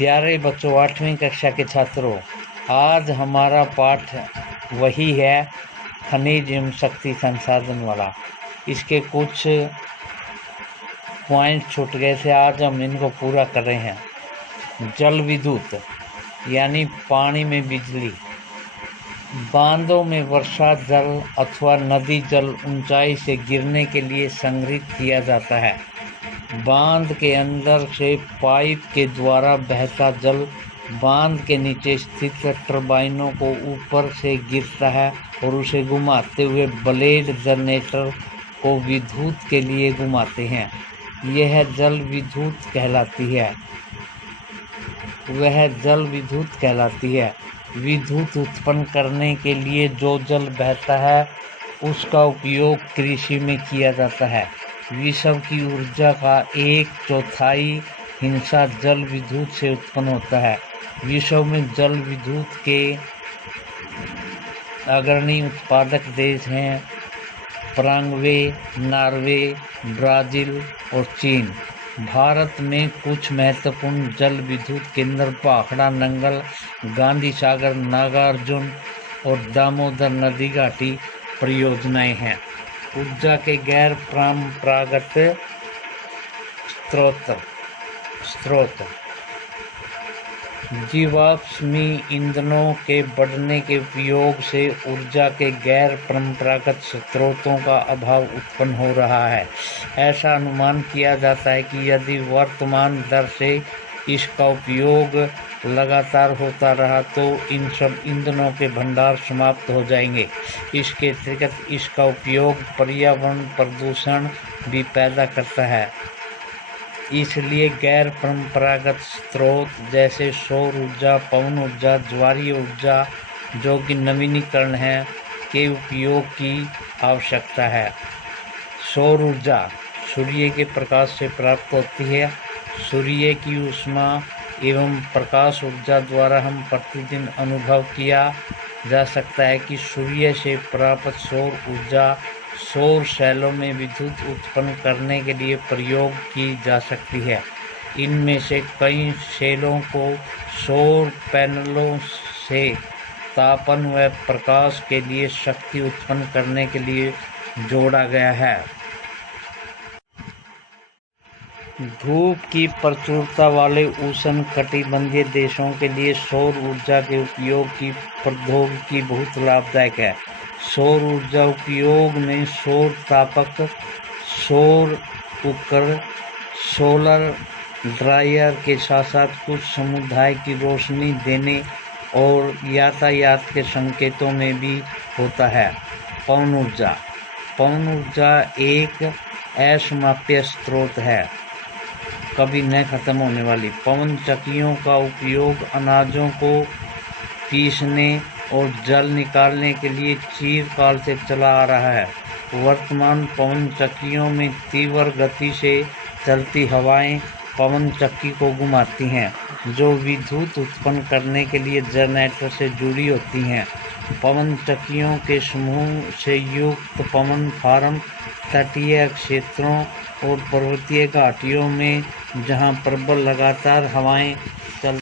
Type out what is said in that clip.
प्यारे बच्चों, 8वीं कक्षा के छात्रों, आज हमारा पाठ वही है, खनिज एवं शक्ति संसाधन वाला। इसके कुछ पॉइंट छूट गए थे, आज हम इनको पूरा कर रहे हैं। जल विद्युत यानी पानी में बिजली। बांधों में वर्षा जल अथवा नदी जल ऊंचाई से गिरने के लिए संग्रहित किया जाता है। बांध के अंदर से पाइप के द्वारा बहता जल बांध के नीचे स्थित टर्बाइनों को ऊपर से गिरता है और उसे घुमाते हुए ब्लेड जनरेटर को विद्युत के लिए घुमाते हैं। यह जल विद्युत कहलाती है। विद्युत उत्पन्न करने के लिए जो जल बहता है उसका उपयोग कृषि में किया जाता है। विश्व की ऊर्जा का 1/4 हिस्सा जल विद्युत से उत्पन्न होता है। विश्व में जल विद्युत के अग्रणी उत्पादक देश हैं पराग्वे, नॉर्वे, ब्राज़ील और चीन। भारत में कुछ महत्वपूर्ण जल विद्युत केंद्र भाखड़ा, नंगल, गांधी सागर, नागार्जुन और दामोदर नदी घाटी परियोजनाएं हैं। ऊर्जा के गैर परंपरागत स्रोत। जीवाश्मी ईंधनों के बढ़ने के उपयोग से ऊर्जा के गैर परंपरागत स्रोतों का अभाव उत्पन्न हो रहा है। ऐसा अनुमान किया जाता है कि यदि वर्तमान दर से इसका उपयोग लगातार होता रहा तो इन सब ईंधनों के भंडार समाप्त हो जाएंगे। इसके अतिरिक्त इसका उपयोग पर्यावरण प्रदूषण भी पैदा करता है। इसलिए गैर परंपरागत स्रोत जैसे सौर ऊर्जा, पवन ऊर्जा, ज्वारीय ऊर्जा जो कि नवीनीकरण है के उपयोग की आवश्यकता है। सौर ऊर्जा सूर्य के प्रकाश से प्राप्त होती है। सूर्य की ऊष्मा एवं प्रकाश ऊर्जा द्वारा हम प्रतिदिन अनुभव किया जा सकता है कि सूर्य से प्राप्त सौर ऊर्जा सौर सेलों में विद्युत उत्पन्न करने के लिए प्रयोग की जा सकती है। इनमें से कई सेलों को सौर पैनलों से तापन व प्रकाश के लिए शक्ति उत्पन्न करने के लिए जोड़ा गया है। धूप की प्रचुरता वाले उष्णकटिबंधीय देशों के लिए सौर ऊर्जा के उपयोग की प्रौद्योगिकी बहुत लाभदायक है। सौर ऊर्जा उपयोग में सौर तापक, सौर कुकर, सोलर ड्रायर के साथ साथ कुछ समुदाय की रोशनी देने और यातायात के संकेतों में भी होता है। पवन ऊर्जा एक अक्षय स्रोत है, कभी न खत्म होने वाली। पवन चक्कियों का उपयोग अनाजों को पीसने और जल निकालने के लिए चिरकाल से चला आ रहा है। वर्तमान पवन चक्कियों में तीव्र गति से चलती हवाएं पवन चक्की को घुमाती हैं, जो विद्युत उत्पन्न करने के लिए जनरेटर से जुड़ी होती हैं। पवन चक्कियों के समूह से युक्त पवन फार्म तटीय क्षेत्रों और पर्वतीय घाटियों में जहां प्रबल लगातार हवाएं चल